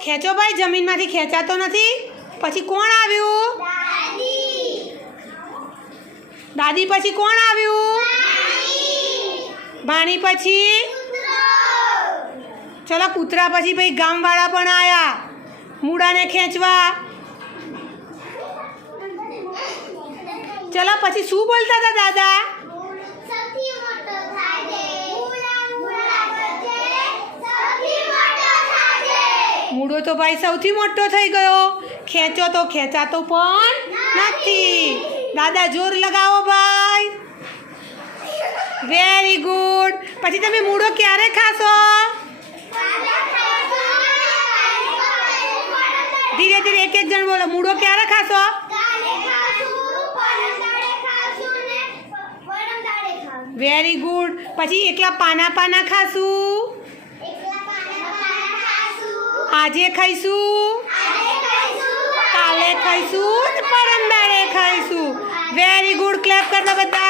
ખેંચો ભાઈ, જમીનમાંથી ખેંચાતો નથી. પછી કોણ આવ્યું? દાદી પછી કોણ આવ્યું? ભાણી પછી? ચલો, કૂતરા પછી ભાઈ ગામવાળા પણ આવ્યા મૂળાને ખેંચવા. ચલો, પછી શું બોલતા હતા દાદા સૌથી મોટો થાય મૂળા મૂળા વચ્ચે સૌથી મોટો થાય મૂળો તો ભાઈ સૌથી મોટો થઈ ગયો. ખેંચો તો ખેંચાતો પણ નથી. દાદા, જોર લગાવો ભાઈ. વેરી ગુડ પછી તમે મૂળો ક્યારે ખાશો? ધીરે ધીરે એક એક જણ બોલો, મૂળો ક્યારે ખાશો? વેરી ગુડ પછી એકલા પાના પાના ખાશું. આજે ખાઈશું? કાલે ખાઈશું પરમ દાડે ખાઈશું. વેરી ગુડ ક્લેપ કરતા બધા.